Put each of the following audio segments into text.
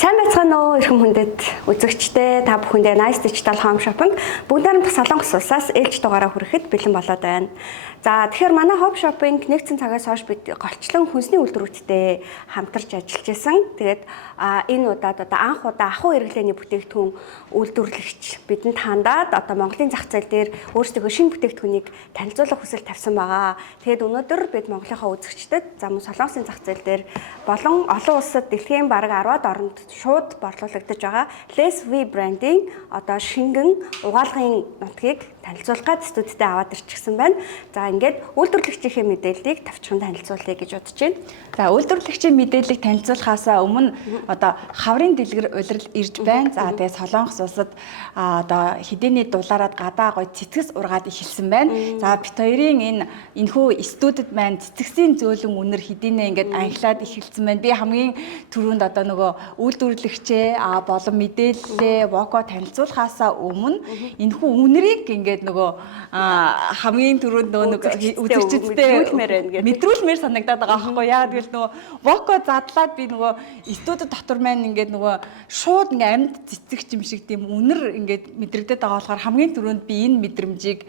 Сайн байцгаана уу эрхэм хүндэт үзэгчдээ та бүхэндээ Nice Digital Home Shopping бүгд найрамдах Солонгос улсаас ээлж дугаараа хүрэхэд бэлэн болоод байна. За тэгэхээр манай Home Shopping нэгдсэн цагаас хойш бид голчлон хүнсний үйлдвэрүүдтэй хамтарч ажиллаж исэн. Тэгээд энэ удаад анх удаа ахуй хэрэглээний бүтээгдэхүүн үйлдвэрлэгч бидэнд хандаад Монголын зах зээл дээр өөрсдөө шинэ бүтээгдэхүүнийг танилцуулах хүсэл тавьсан байгаа. Тэгээд өнөөдөр бид Монголынхаа үзэгчдэд мөн Солонгосын зах зээл дээр болон олон улсад дэлхийн бараг 10-аад оронд шууд борлуулагдаж байгаа Less V брендийн шингэн угаалгын нутгийг танилцуулахад студидтэй аваад ирчихсэн байна. За ингээд үйлдвэрлэгчийн мэдээллийг тавчхан танилцуулъя гэж бодож байна. За үйлдвэрлэгчийн мэдээллийг танилцуулахаасаа өмнө хаврын дэлгэр улирал ирж байна. За тэгээ Солонгос улсад хэдийний дулаараад гадаа гой цэцгэс ургаад эхэлсэн байна. За бит хоёрын энэхүү студид маань цэцгсийн зөөлөн үнэр хэдийнэ ингээд анхлаад эхэлсэн байна. Би хамгийн түрүүнд нөгөө үйлдвэрлэгчээ болон мэдээллээ воко танилцуулахаасаа өмнө энэхүү үнэрийг ингээд хамгийн түрүүнд үзэгчдэд мэдрүүлмээр санагдаад байгаа байхгүй яа гэвэл воко задлаад би студид дотор маань ингээд шууд ингээд амьд цэцэг юм шиг тийм үнэр ингээд мэдрэгдээд байгаа болохоор хамгийн түрүүнд би энэ мэдрэмжийг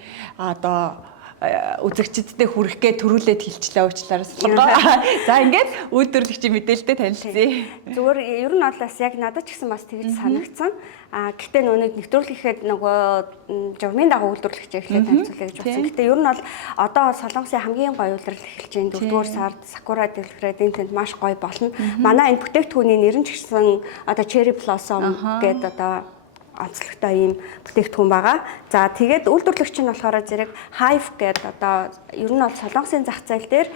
үзэгчдэд хүрэхгээ төрүүлээд хэлчлээ уучлаарай. За ингээд үйлдвэрлэгчийн мэдээлэлтэй танилцъя. Зүгээр ер нь бол яг надад ч гэсэн бас тэгж санагдсан. Гэхдээ нэвтрүүлэхэд журмын дагуу үйлдвэрлэгч эхлээд танилцуулъя гэж бодсон. Гэхдээ ер нь бол одоо Солонгосын хамгийн гоё үйлдвэрлэл эхэлж байна. 4-р сард Sakura дэлгэрээд энэ тэнд маш гоё болно. Манай энэ бүтээгдэхүүний нэр нь ч гэсэн Cherry Blossom гэдэг онцлогтой ийм бүтээгдэхүүн байгаа. За тэгээд үйлдвэрлэгч нь болохоор зэрэг Hive гэдэг ер нь бол Солонгосын зах зээл дээр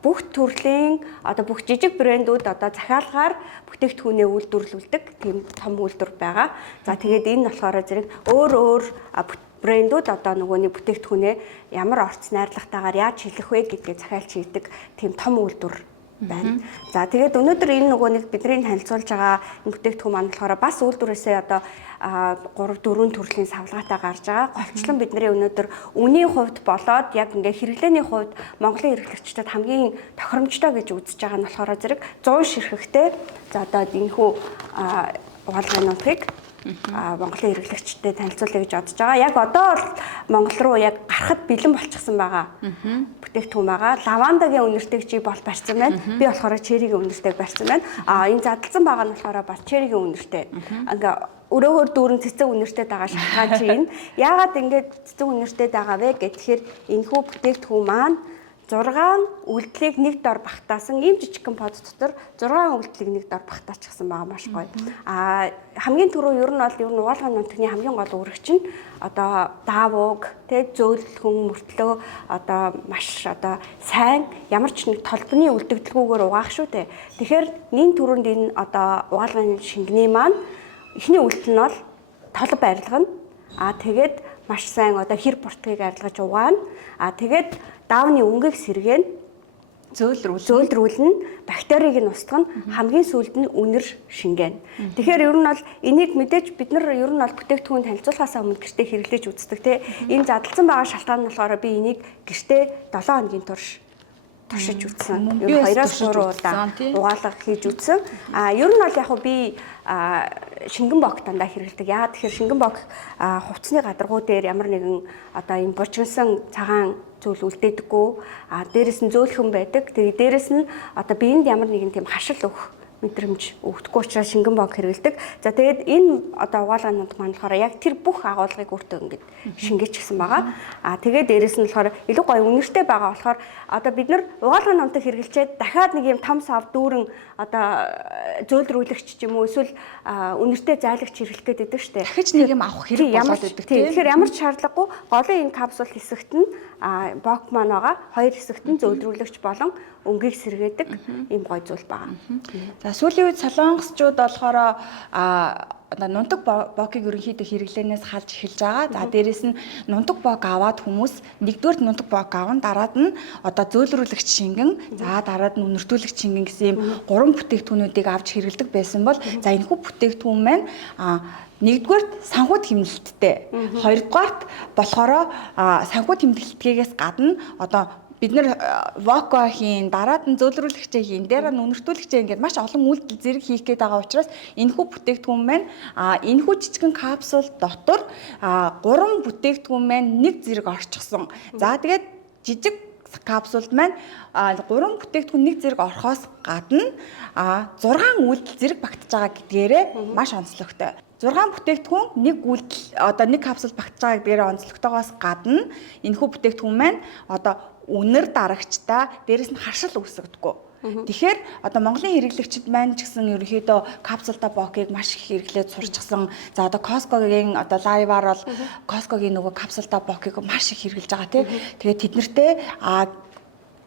бүх төрлийн бүх жижиг брэндүүд захиалгаар бүтээгдэхүүнээ үйлдвэрлүүлдэг тийм том үйлдвэр байгаа. За тэгээд энэ болохоор зэрэг өөр брэндүүд нөгөөний бүтээгдэхүүнээ ямар орц найрлагатайгаар яаж хэлэх вэ гэдгээ захиалж хийдэг тийм том үйлдвэр байна. За тэгээд өнөөдөр энэ нэг бидний танилцуулж байгаа бүтээгдэхүүн маань болохоор бас үйлдвэрээсээ 3-4 төрлийн савлгаатай гарч байгаа. Голчлон бидний өнөөдөр үнийн хувьд болоод яг ингээ хэрэглээний хувьд Монголын хэрэглэгчдэд хамгийн тохиромжтой гэж үзэж байгаа нь болохоор зэрэг 100 ширхэгтэй энэхүү угаалгын нутгийг Монголын хэрэглэгчдэд танилцуулъя гэж бодож байгаа. Яг одоо бол Монгол руу яг гарахад бэлэн болчихсон байгаа. Бүтээгдэхүүн байгаа. Лавандагийн үнэртэйг чи бол барьсан байна. Би болохоор черригийн үнэртэйг барьсан байна. Энэ задлсан байгаа нь болохоор бас черригийн үнэртэй. Ингээ өрөөгөр дүүрэн цэцэг үнэртэй байгаа шалтгаан чи энэ. Яагаад ингээд цэцэг үнэртэй байгаа вэ гэхээр энэхүү бүтээгдэхүүн маань 6 үйлдэлийг нэг дор багтаасан ийм жижигхэн под дотор 6 үйлдэлийг нэг дор багтаачихсан байгаа маш гоё. Хамгийн түрүү ер нь угаалгын нутгийн хамгийн гол үүрэгч нь даавууг зөөлхөн мөртлөө маш сайн ямар ч нэг толбны үлдэгдэлгүйгээр угаах шүү дээ. Тэгэхээр нин түрүүнд энэ угаалгын шингэний маань эхний үйлдэл нь бол толб арилгана. Тэгээд маш сайн хэр буртгийг арилгаж угаана. Тэгээд даавны өнгөийг сэргээн зөөлрүүлнэ, бактерийг нь устгана, хамгийн сүүлд нь үнэр шингээн. Тэгэхээр ер нь бол энийг мэдээж бид нар ер нь бол бүтээгдэхүүн танилцуулахаас өмнө гэртээ хэрэглэж үздэг энэ задлсан байгаа шалтгаан нь болохоор би энийг гэртээ 7 хоногийн турш туршиж үзсэн. Ер нь 2-3 удаа угаалга хийж үзсэн. Ер нь бол яг би шингэн бок дандаа хэрэглэдэг. Яагаад тэгэхээр шингэн бок хувцсны гадаргуу дээр ямар нэгэн юм бужигнсан цагаан зүйл үлдээдэггүй. Дээрээс нь зөөлхөн байдаг. Тэгээд дээрээс нь биеинд ямар нэгэн тийм хашил өгөх мэдрэмж өгдөхгүй учраас шингэн бок хэрэглэдэг. За тэгээд энэ угаалгын нут маань болохоор яг тэр бүх агуулгыг өөртөө ингэж шингээчихсэн байгаа. Тэгээд дээрээс нь болохоор илүү гоё үнэртэй байгаа болохоор бид нар угаалгын нутыг хэрэглэчээд дахиад нэг юм том сав дүүрэн зөөлрүүлэгч ч юм уу эсвэл үнэртэй зайлагч хэрэглэх гэдэг шүү дээ. Дахиж нэг юм авах хэрэг болоод байдаг тийм. Тэгэхээр ямар ч шаардлагагүй голын энэ капсул хэсэгт нь бок маань байгаа. Хоёр хэсэгт нь зөөлрүүлэгч болон өнгийг сэргээдэг ийм гоё зүйл байгаа. За сүүлийн үед солонгосчууд болохоор нунтаг бокыг ерөнхийдөө хэрэглэнээс халж эхэлж байгаа. За дээрэс нь нунтаг бок аваад хүмүүс нэгдүгээр нунтаг бок аван дараад нь зөөлрүүлэгч шингэн, за дараад нь үнэртүүлэгч шингэн гэсэн ийм 3 бүтээгдэхүүнүүдийг авч хэрэглэдэг байсан бол за энэхүү бүтээгдэхүүн маань нэгдүгээрт санхүү тэмдэлттэй, хоёрдугаарт болохоор санхүү тэмдэлтгээс гадна бид нар воко хийн, дараад нь зөөлрүүлэгчээ хийн, дээрээ нь үнэртүүлэгчээ ингээд маш олон үйлдэл зэрэг хийх гээд байгаа учраас энэхүү бүтээгдэхүүн маань энэхүү жижигэн капсул дотор 3 бүтээгдэхүүн маань нэг зэрэг орчихсон. За тэгээд жижиг капсулд маань 3 бүтээгдэхүүн нэг зэрэг орохоос гадна 6 үйлдэл зэрэг багтаж байгаа гэдгээрээ маш онцлогтой. 6 бүтээгдэхүүн нэг үйлдэл одоо нэг капсул багтаж байгаа гэдгээр онцлогтойгоос гадна энэхүү бүтээгдэхүүн маань одоо үнэр дарагчтай дээрэс нь харшил үүсгдэггүй. Тэгэхээр одоо Монголын хэрэглэгчид маань ч гэсэн ерөнхийдөө капсулта бокийг маш их хэрэглээд сурчсан. За одоо Costco-гийн одоо лайваар бол Costco-гийн нөгөө капсулта бокийг маш их хэрэглэж байгаа тийм. Тэгээд тэд нартэй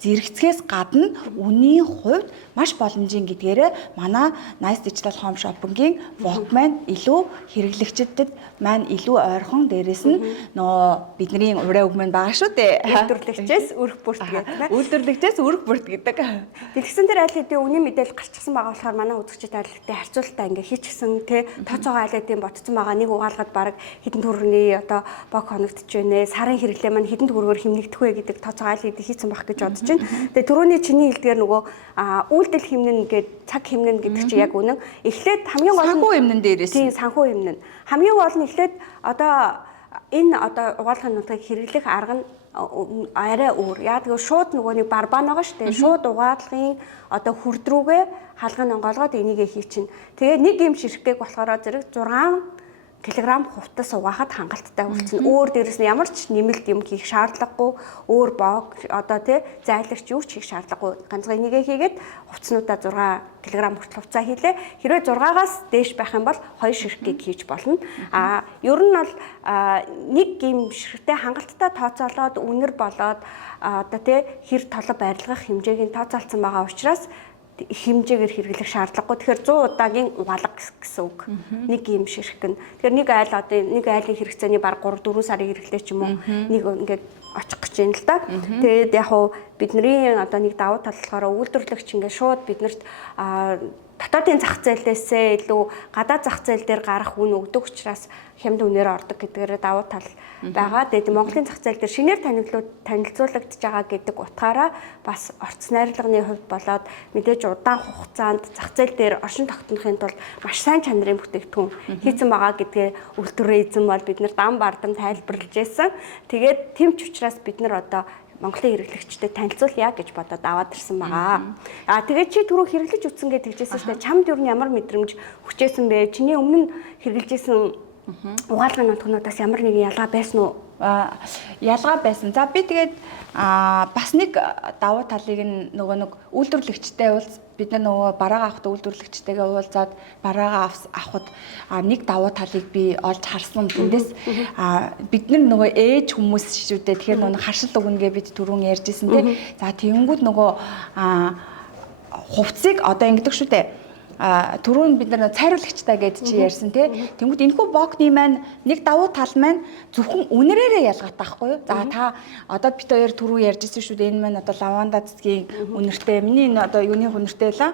зэрэгцгээс гадна үнийн хувьд маш боломжийн гэдгээрээ манай Nice Digital Home Shopping-ийн Walkman илүү хэрэглэгчдэд маань илүү ойрхон дээрээс нь нөө бидний ураа үг маань байгаа шүү дээ. Үйлдвэрлэгчээс өрх бүрт гэдэг. Үйлдвэрлэгчээс өрх бүрт гэдэг. Тэгсэн дээр аль хэдийн үнийн мэдээлэл гарчихсан байгаа болохоор манай үзэгчид айлттай харьцуулалтаа ингээ хийчихсэн тий тооцоогоо аль хэдийн ботцсон байгаа нэг угаалгад баг хэдэн төгрөгийн одоо бок хоногдож байна. Сарын хэрэглээ маань хэдэн төгрөгөөр хэмнэгдэх вэ гэдэг тооцоогоо аль хэдийн хийцэн байх гэж бодож байна. Тэгээ түрүүний чиний хэлдгээр нөгөө үйлдэл хэмнэн гэдэг цаг хэмнэн гэдэг чинь яг үнэн. Эхлээд хамгийн гол нь санхүү хэмнэн дээрээс. Тийм санхүү хэмнэн. Хамгийн гол нь эхлээд одоо энэ одоо угаалгын нутгийг хэрэглэх арга нь арай өөр. Яг тэгээ шууд нөгөө нэг барбан байгаа шүү дээ. Шууд угаалгын одоо хүрд рүүгээ халгын онгоолгоод энийгээ хийчин. Тэгээ нэг юм ширхгээг болохоор зэрэг 6 килограмм хувцас угаахад хангалттай үлдсэн. Өөр дээрэс нь ямар ч нэмэлт юм хийх шаардлагагүй, өөр бог одоо тий зайлагч юу ч хийх шаардлагагүй. Ганцхан энийгээ хийгээд хувцснуудаа 6 кг хүртэл хувцас хийлээ. Хэрвээ 6-аас дээш байх юм бол 2 ширхгийг хийж болно. Ер нь бол нэг юм ширхтэй хангалттай тооцоолоод үнэр болоод одоо тий хэр толгой барилгах хэмжээг нь тооцоолсон байгаа учраас хэмжээгээр хэрэглэх шаардлагагүй. Тэгэхээр 100 удаагийн угаалга гэсэн үг. Нэг юм ширхэг нь. Тэгэхээр нэг айл одоо нэг айлын хэрэгцээний баг 3-4 сарын хэрэглээ ч юм уу нэг ингээд очих гэж байна л да. Тэгээд яг хуу бидний одоо нэг давуу тал болохоор үйлдвэрлэгч ингээд шууд биднэрт дотоодын зах зээлээсээ илүү гадаад зах зээл дээр гарах үн өгдөг учраас хямд үнээр ордог гэдгээр давуу тал байгаа. Тэгээд Монголын зах зээл дээр шинээр танилцуулагдж байгаа гэдэг утгаараа бас орц найрлагын хувьд болоод мэдээж удаан хугацаанд зах зээл дээр оршин тогтнохын тулд маш сайн чанарын бүтээгдэхүүн хийцэн байгаа гэдгээ үйлдвэрээ эзэн бол бид нар дан бардам тайлбарлаж байсан. Тэгээд тэм ч учраас бид нар одоо Монголын хэрэглэгчдэд танилцуулъя гэж бодоод аваад ирсэн байгаа. Тэгээд чи түрүү хэрэглэж үтсэн гэж хэлжсэн шүү дээ. Чамд юу ямар мэдрэмж хүчээсэн бэ? Чиний өмнө хэрэглэжсэн угаалгын нутгнуудаас ямар нэгэн ялгаа байсан уу? Ялгаа байсан. За би тэгээд бас нэг давуу талыг нөгөө нэг үйлдвэрлэгчтэй уулз бид нөгөө бараагаа авахд үйлдвэрлэгчтэйгээ уулзаад бараагаа авахд нэг давуу талыг би олж харсан. Тэндээс бид нөгөө ээж хүмүүс шүү дээ. Тэгэхээр нөгөө харшил өгнөгээ бид түрүүн ярьжсэн тий. За тэгэнгүүт нөгөө хувцсыг одоо ингэдэг шүү дээ. Түрүүн бид нар цайруулагчтай гэж чи ярьсан тий. Тэнгүүд энэхүү бокны маань нэг давуу тал маань зөвхөн үнэрээрээ ялгаатай байхгүй юу? За та одоо бид хоёр түрүү ярьжсэн шүү дээ. Энэ маань одоо лаванда цэцгийн үнэртэй. Миний энэ одоо юуны үнэртэй лаа?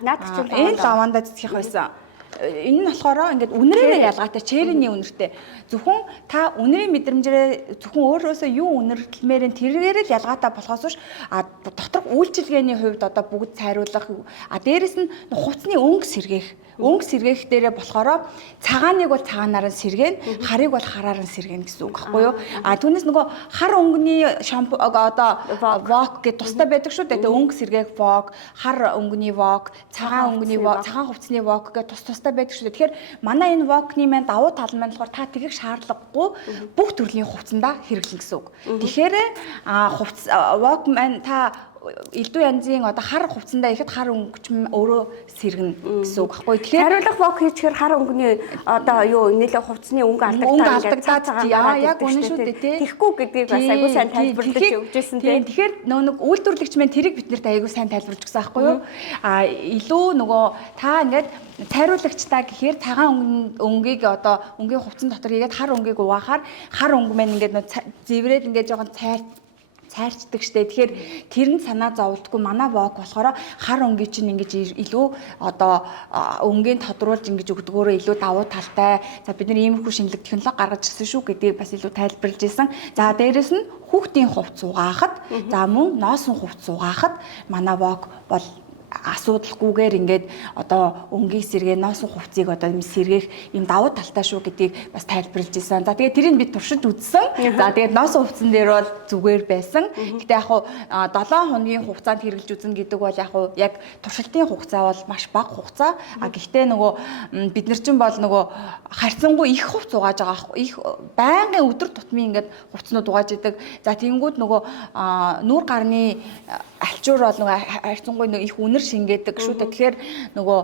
Наад чинь энэ лаванда цэцгийнх байсан. Энэ нь болохоор ингээд үнэрээрээ ялгаатай черryний үнэртэй. Зөвхөн та үнэрийн мэдрэмжээрээ зөвхөн өөрөөсөө юу үнэрлэмээр тэргээр л ялгаатай болохоос биш доторх үйлчилгээний хувьд одоо бүгд цайруулах дээрэс нь хувцсны өнгө сэргээх дээрээ болохоор цагааныг бол цагаанаар нь сэргээн, харыг бол хараар нь сэргээн гэсэн үг байхгүй юу? Түүнээс нөгөө хар өнгөний шампу одоо вок гэдэг тустай байдаг шүү дээ. Өнгө сэргээх вок, хар өнгөний вок, цагаан өнгөний вок, цагаан хувцсны вок гэдэг тустай байдаг шүү дээ. Тэгэхээр манай энэ вокны маань давуу тал маань болохоор та тэгэх шаардлагагүй бүх төрлийн хувцсандаа хэрэглэн гэсэн үг. Тэгэхээр хувцс вок маань та элдв янзын одоо хар хувцсандаа ихэд хар өнгөч өөрөө сэргэнэ гэсэн үг байхгүй. Тэгэхээр хариулах вок хийчихэр хар өнгөний одоо юу нэлээ хувцсны өнгө алдагдаад яг үнэн шүү дээ тий. Тэхгүй гэдгийг бас айгуу сайн тайлбарлаж өгчээсэн тий. Тэгэхээр нэг үйлдвэрлэгч маань тэрийг биднэрт айгуу сайн тайлбарлаж өгсөн байхгүй юу? Илүү нөгөө та ингээд цайруулагчтай гэхээр цагаан өнгийг одоо өнгийн хувцсан дотор игээд хар өнгийг угаахаар хар өнгө маань ингээд зэврээд ингээд жоохон цайрчдаг штэ. Тэгэхээр тэр нь санаа зовлтгүй манай вок болохоор хар өнгийн чинь ингэж илүү одоо өнгийн тодруулж ингэж өгдөгөөрөө илүү давуу талтай. За бид нар иймэрхүү шинэлэг технологи гаргаж ирсэн шүү гэдгийг бас илүү тайлбарлаж ирсэн. За дээрэс нь хүүхдийн хувцс угаахад за мөн ноосн хувцс угаахад манай вок бол асуудалгүйгээр ингээд одоо өнгийн сэргээ ноосн хувцсыг одоо сэргээх юм давуу талтай шүү гэдгийг бас тайлбарлаж ирсэн. За тэгээд тэрийг бид туршиж үзсэн. За тэгээд ноосн хувцсан дээр бол зүгээр байсан. Гэтэ яг хуу 7 хоногийн хугацаанд хэрэглэж үзнэ гэдэг бол яг хуу яг туршилтын хугацаа бол маш бага хугацаа. А гэхдээ нөгөө бид нар чинь бол нөгөө харьцангуй их хувцс угааж байгаа. Их байнгын өдөр тутмын ингээд хувцснууд угааж идэг. За тэгэнгүүт нөгөө нүүр гарны алчуур бол нөгөө харьцангуй нөгөө их үнэр шингээдэг шүү дээ. Тэгэхээр нөгөө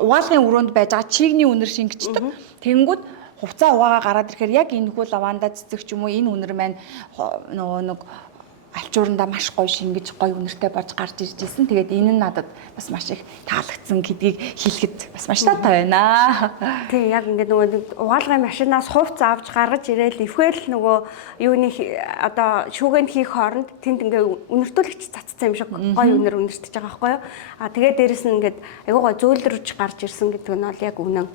угаалгын өрөөнд байж байгаа чигний үнэр шингэждэг. Тэгэнгүүт хувцаа угаагаа гараад ирэхээр яг энэ хүү лаванда цэцэг ч юм уу энэ үнэр маань нөгөө нэг алчуурандаа маш гоё шингэж гоё үнэртэй болж гарч ирж ирсэн. Тэгээд энэ нь надад бас маш их таалагдсан гэдгийг хэлэхэд бас маш таатай байна. Тэг яг ингээд нөгөө угаалгын машинаас хувц авч гаргаж ирээл эвхэл нөгөө юуны одоо шүүгэнд хийх хооронд тэнд ингээд үнэртүүлэгч цацсан юм шиг гоё үнэр үнэртэж байгаа байхгүй юу? А тэгээд дээрэс нь ингээд айгуу гоё зөөлрөж гарч ирсэн гэдэг нь бол яг үнэн.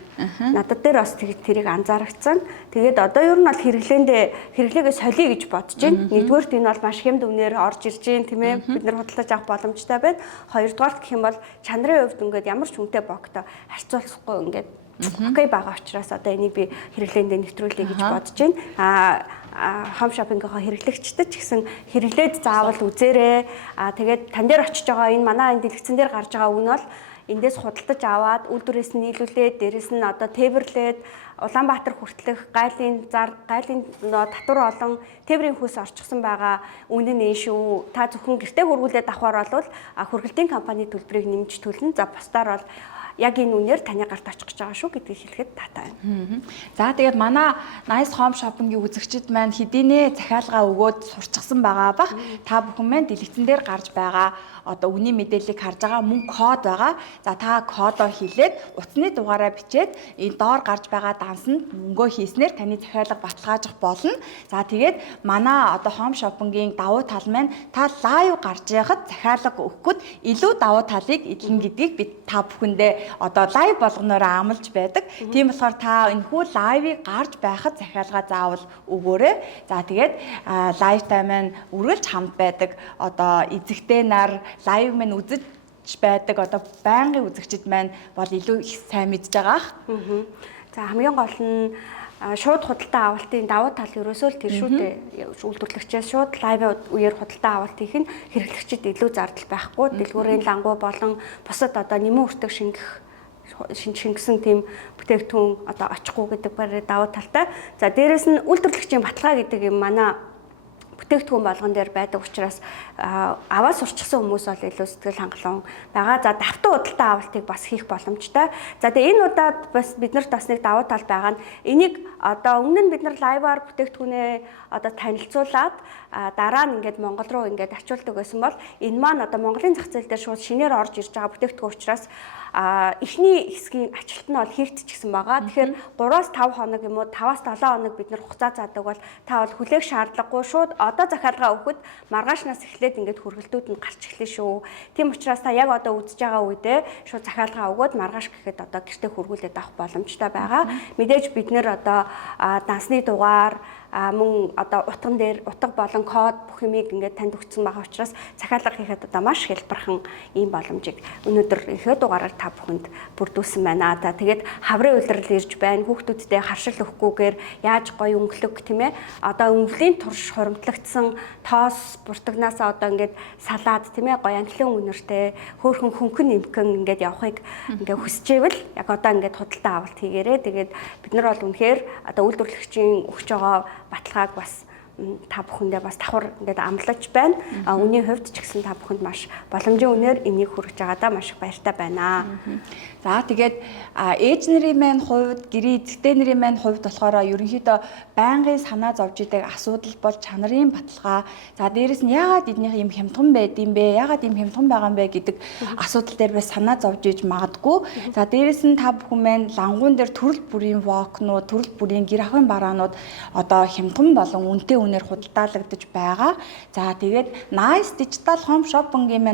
Надад дээр бас тэрийг анзаарчихсан. Тэгээд одоо ер нь бол хэрэглээгээ солиё гэж бодож байна. Нэгдүгээрт энэ бол маш хямд үнээр орж ирж гин тийм ээ бид нар худалдаж авах боломжтой байна. Хоёрдугаарт гэх юм бол чанарын хувьд ингээд ямар ч үнэтэй богтой харьцуулахгүй ингээд окей байгаа учраас одоо энийг би хэрэглээндээ нэвтрүүлье гэж бодож байна. Home shopping-ийнхаа хэрэглэгчдэд ч гэсэн хэрэглээд заавал үзээрэй. Тэгээд тань дээр очиж байгаа энэ манай энэ дэлгэцэн дээр гарч байгаа үн бол эндээс худалдаж аваад үйлдвэрээс нь нийлүүлээд дээрэс нь одоо тээвэрлээд Улаанбаатар хүртэлх гайлын татвар олон тээврийн хүйс орчихсон байгаа үнэн нь шүү. Та зөвхөн гэртээ хөргүүлээд авахар бол хөргөлтийн компани төлбөрийг нэмж төлнө. За бусдаар бол яг энэ үнээр таны гарт очих гэж байгаа шүү гэдгийг хэлэхэд таатай байна. За тэгээд манай Nice Home Shopping-ийн үзэгчид маань хэдийнэ захиалгаа өгөөд сурчсан байгаа бах. Та бүхэн маань дэлгэцэн дээр гарч байгаа одоо үнийн мэдээллийг харж байгаа мөн код байгаа. За та кодоо хэлээд утасны дугаараа бичээд энэ доор гарч байгаа дансанд мөнгөө хийснээр таны захиалга баталгаажих болно. За тэгээд манай одоо Home Shopping-ийн давуу тал маань та лайв гарч яхад захиалга өгөхөд илүү давуу талыг эзлэн гэдгийг бид та бүхэндээ одоо лайв болгоноороо амлаж байдаг. Тийм болохоор та энэхүү лайвыг гарч байхад захиалгаа заавал өгөөрэй. За тэгээд лайв тайм маань үргэлж хамт байдаг. Одоо эзэгтэй нар лайв маань үзэж байдаг. Одоо байнгын үзэгчид маань бол илүү их сайн мэдж байгаа. За хамгийн гол нь шууд худалдаа авалтын давуу тал ерөөсөө л тэр шүү дээ. Үйлдвэрлэгчээс шууд лайв үеэр худалдаа авалт хийх нь хэрэглэгчид илүү зардал байхгүй. Дэлгүүрийн лангуу болон бусад одоо нэмэн үртэг шингэсэн тийм бүтээгдэхүүн одоо очихгүй гэдэг барыг давуу талтай. За дээрэс нь үйлдвэрлэгчийн баталгаа гэдэг юм манай бүтээгдэхүүн болгон дээр байдаг учраас аваа сурчсан хүмүүс бол илүү сэтгэл хангалуун байгаа. За давтан худалдаа авалтыг бас хийх боломжтой. За тэгээ энэ удаад бас биднэрт бас нэг давуу тал байгаа нь энийг одоо өмнө нь бид нар лайваар бүтээгдэхүүнээ одоо танилцуулаад дараа нь ингээд Монгол руу ингээд ачуулдаг байсан бол энэ маань одоо Монголын зах зээл дээр шууд шинээр орж ирж байгаа бүтээгдэхүүн учраас эхний хэсгийн ачлалт нь бол хийгдчихсэн байгаа. Тэгэхээр 3-5 хоног юм уу 5-7 хоног бид нар хугацаа заадаг бол та бол хүлээх шаардлагагүй шууд одоо захиалгаа өгөхөд маргаашнаас эхлээд ингээд хөргөлтүүд нь гарч эхлэв шүү. Тийм учраас та яг одоо үзэж байгаа үедээ шууд захиалгаа өгөөд маргааш гэхэд одоо гэртээ хөргүүлээд авах боломжтой байгаа. Мэдээж бид нэр одоо дансны дугаар мөн одоо утга болон код бүх юмыг ингээд танд өгсөн байгаа учраас захиалга хийхэд одоо маш хялбархан ийм боломжийг өнөөдөр ихэ дугаараар та бүхэнд бүрдүүлсэн байна. Тэгээд хаврын улирал ирж байна. Хүүхдүүдтэй харшил өгөхгүйгээр яаж гоё өнгөлөг тийм ээ. Одоо өнгөлийн турш хуримтлагдсан тоос буртагнаасаа одоо ингээд салаад тийм ээ гоё анхлын үнэртэй хөөхөн хөнгөн нэмгэн ингээд явахыг ингээд хүсчээвэл яг одоо ингээд худалдаа авалт хийгээрэй. Тэгээд бид нар бол үнэхээр одоо үйлдвэрлэгчийн өгч байгаа баталгааг бас та бүхэндээ бас давхар ингээд амлаж байна. Үүний хувьд ч гэсэн та бүхэнд маш боломжийн үнээр энийг хүргэж байгаадаа маш их баяртай байна. За тэгээд ээж нарын маань хувьд гэрээ эзэгтэй нарын маань хувьд болохоор ерөнхийдөө байнгын санаа зовж идэг асуудал бол чанарын баталгаа. За дээрэс нь яагаад эднийх юм хямдхан байд юм бэ? Яагаад юм хямдхан байгаа юм бэ гэдэг асуудал дээр бас санаа зовж иж магадгүй. За дээрэс нь та бүхэн маань лангуун дээр төрөл бүрийн вокнууд, төрөл бүрийн гэр ахуйн бараанууд одоо хямдхан болон үнэтэй үнээр худалдаалагдаж байгаа. За тэгээд Nice Digital Home Shopping-ийн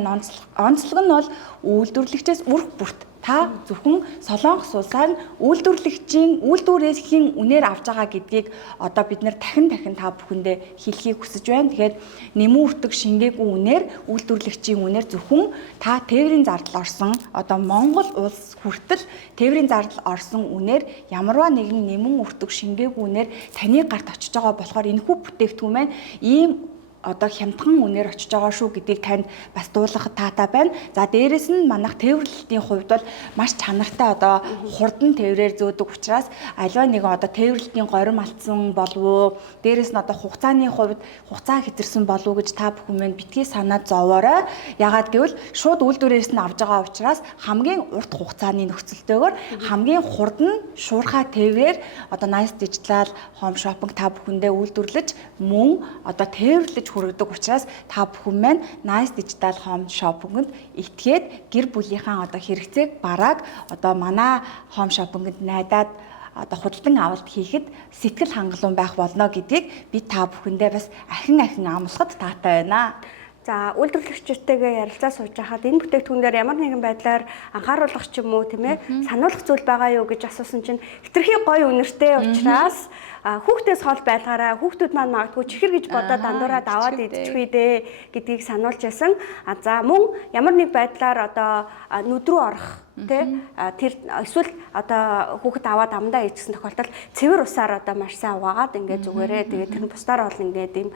онцлог нь бол үйлдвэрлэгчээс үрх бүрт та зөвхөн Солонгос улсаар үйлдвэрлэгчийн үйлдвэрийн үнээр авж байгаа гэдгийг одоо бид нэр дахин та бүхэндээ хэлхийг хүсэж байна. Тэгэхээр нэмэн үртэг шингээгүй үнээр үйлдвэрлэгчийн үнээр зөвхөн та тээврийн зардал орсон одоо Монгол улс хүртэл тээврийн зардал орсон үнээр ямарваа нэгэн нэмэн үртэг шингээгүй үнээр таны гарт очиж байгаа болохоор энэхүү бүтээгдэхүүн маань ийм одоо хямдхан үнээр очиж байгаа шүү гэдгийг танд бас дуулгахад таатай байна. За дээрэс нь манайх тээвэрлэлтийн хувьд бол маш чанартай одоо хурдан тээврээр зөөдөг учраас аливаа нэгэн одоо тээвэрлэлтийн горим алдсан болов уу, дээрэс нь одоо хугацааны хувьд хугацаа хэтэрсэн болов уу гэж та бүхэн минь битгий санаад зовоорой. Ягаад гэвэл шууд үйлдвэрээс нь авж байгаа учраас хамгийн урт хугацааны нөхцөлтэйгээр хамгийн хурдан шуурхай тээврээр одоо Nice Digital Home Shopping та бүхэндээ үйлдвэрлэж мөн одоо тээвэрлэж хүргэдэг учраас та бүхэн маань Nice Digital Home Shopping-д итгээд гэр бүлийнхаа одоо хэрэгцээг бараг одоо манай Home Shopping-д найдаад одоо худалдан авалт хийхэд сэтгэл хангалуун байх болно гэдгийг би та бүхэндээ бас ахин амлахад таатай байна. За үйлдвэрлэгчтэйгээ ярилцаа сууж хахад энэ бүтээгдэхүүн дээр ямар нэгэн байдлаар анхааруулах ч юм уу тийм ээ сануулгах зүйл байгаа юу гэж асуусан чинь хитрхи гоё үнэртэй учраас хүүхдээс хол байлгаараа хүүхдүүд маань магадгүй чихэр гэж бодоод андуураад аваад идчихвээ дээ гэдгийг сануулж байсан. За мөн ямар нэг байдлаар одоо нүд рүү орох тэр эсвэл одоо хүүхэд аваад амдаа идсэн тохиолдолд цэвэр усаар одоо маш сайн угаагаад ингээд зүгээрээ тэгээд тэр нь бусдаар бол ингээд ийм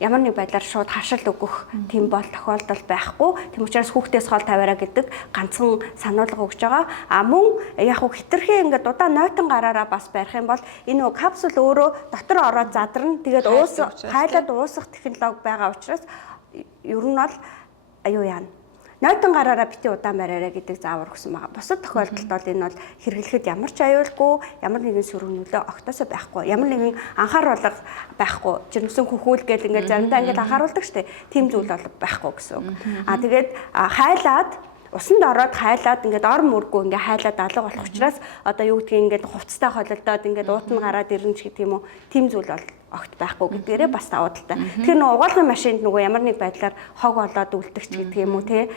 ямар нэг байдлаар шууд харшил өгөх тийм бол тохиолдол байхгүй. Тийм учраас хүүхдээс хол тавиараа гэдэг ганцхан сануулга өгж байгаа. Мөн яг хөө хитрхи ингээд удаа нойтон гараараа бас барих юм бол энэ нөгөө капсул өөрөө дотор ороод задарна. Тэгээд хайлаад уусах технологи байгаа учраас ер нь бол аюу яана. Нойтон гараараа бити удаан бариараа гэдэг заавар өгсөн байгаа. Бусад тохиолдолд бол энэ бол хэрэглэхэд ямар ч аюулгүй, ямар нэгэн сөрөг нөлөө огтосоо байхгүй, ямар нэгэн анхааруулга байхгүй. Жирэмсэн хөхүүл гэл ингээд заримдаа ингээд анхааруулдаг штеп. Тим зүйл бол байхгүй гэсэн үг. Тэгээд хайлаад усанд ороод хайлаад ингээд ор мөргөө ингээд хайлаад алга болох учраас одоо юу гэдгийг ингээд хувцастай холилдоод ингээд уут нь гараад ирнэ ч гэх юм уу. Тим зүйл бол огт байхгүй гэдгээрээ бас даваа талтай. Тэгэхээр нөгөө угаалгын машинд нөгөө ямар нэг байдлаар хог олоод үлдэх ч гэдэг юм уу те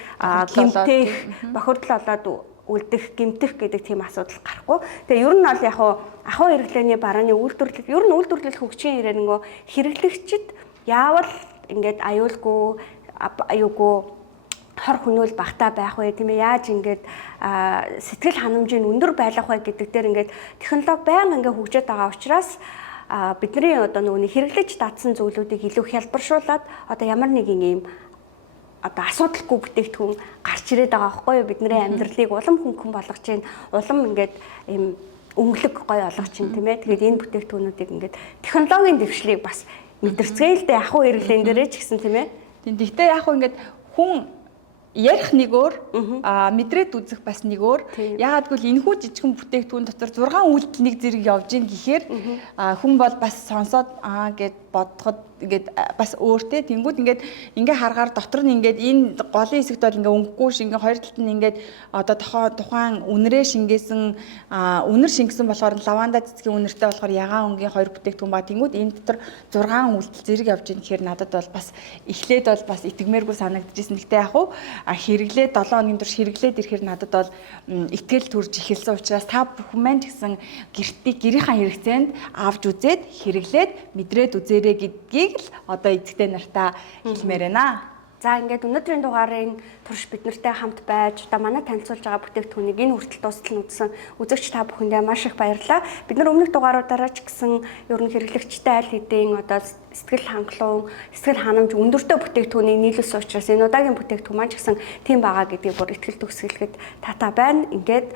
гимтэх бохирдол олоод үлдэх гимтэх гэдэг тийм асуудал гарахгүй. Тэгээ ер нь бол яг ахуй хэрэглээний барааны үйлдвэрлэл ер нь үйлдвэрлэл хөгжийн ирээр нөгөө хэрэглэгчид яавал ингээд аюулгүй хор хүнүүл багтаа байх вэ тийм ээ яаж ингээд сэтгэл ханамжийн өндөр байлгах вэ гэдэг дээр ингээд технологи байнга ингээд хөгжөөд байгаа учраас бидний одоо нөгөө хэрэглэж татсан зүйлүүдийг илүү хялбаршуулад одоо ямар нэгэн ийм одоо асуудалгүй бүтээгдэхүүн гарч ирээд байгаа байхгүй юу бидний амьдралыг улам хөнгөн болгож чинь улам ингээд ийм өнгөлөг гоё болгож чинь тийм ээ тэгээд энэ бүтээгдэхүүнүүдийг ингээд технологийн дэвшлийг бас мэдэрцгээе л дээ ахуй хэрэглэн дээрээ ч гэсэн тийм ээ. Тэгтээ яг ингээд хүн ярих нэг өөр мэдрээд үзэх бас нэг өөр. Ягаад гэвэл энэхүү жижигхэн бүтээгдэхүүн дотор 6 үйлдэл нэг зэрэг явж ийн гэхээр хүн бол бас сонсоод гэд бодоход ингээд бас өөртэй тэнгууд ингээд харгаар дотор нь ингээд энэ голын хэсэгт бол ингээд өнгөгүй шингэн хоёр талд нь ингээд одоо тухайн үнэрээ шингээсэн үнэр шингэсэн болохоор лаванда цэцгийн үнэртэй болохоор ягаан өнгийн хоёр бүтээгдэхүүн ба тэнгууд энэ дотор 6 үйлдэл зэрэг явж ийн гэхээр надад бол бас эхлээд бол бас итгэмээргүй санагдчихсэн. Гэхдээ яг уу хэрэглээд 7 хоногийн турш хэрэглээд ирэхээр надад бол итгэл төрж эхэлсэн учраас та бүхэн маань ч гэсэн гэрийнхаа хэрэгцээнд авч үзээд хэрэглээд мэдрээд үзээрэй гэдгийг л одоо эзэгтэй нартаа хэлмээр байна. За ингээд өнөөдрийн дугаарын турш бид нартай хамт байж одоо манай танилцуулж байгаа бүтээгдэхүүнийг энэ хүртэл дуустал нь үзсэн үзэгч та бүхэндээ маш их баярлалаа. Бид нар өмнөх дугааруудаараа ч гэсэн ер нь хэрэглэгчтэй аль хэдийн одоо сэтгэл хангалуун, сэтгэл ханамж өндөртэй бүтээгдэхүүнийг нийлүүлсэн учраас энэ удаагийн бүтээгдэхүүн маань ч гэсэн тийм байгаа гэдгийг бүр ихтгэл төгсгөлгээд таатай байна. Ингээд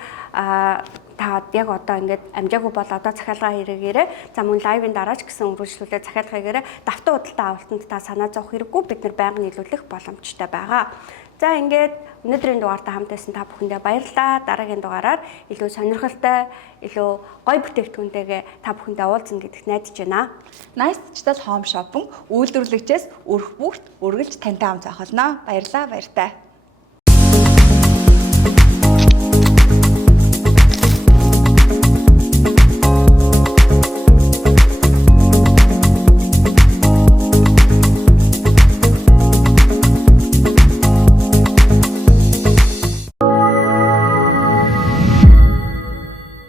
та яг одоо ингээд амжаагүй бол одоо захиалга хэрэгээрээ за мөн лайвын дараа ч гэсэн үргэлжлүүлээ захиалга хэрэгээрээ давтан худалдаа авалтанд та санаа зовох хэрэггүй бид нар байнга нийлүүлэх боломжтой байгаа. За ингээд өнөөдрийн дугаартаа хамт байсан та бүхэндээ баярлалаа. Дараагийн дугаараар илүү сонирхолтой, илүү гоё бүтээгдэхүүнтэйгээ та бүхэндээ уулзна гэдэгт найдаж байна. Nice Digital Home Shopping үйлдвэрлэгчээс өрх бүгд үргэлж тантай хамт байх болно. Баярлалаа, баяртай.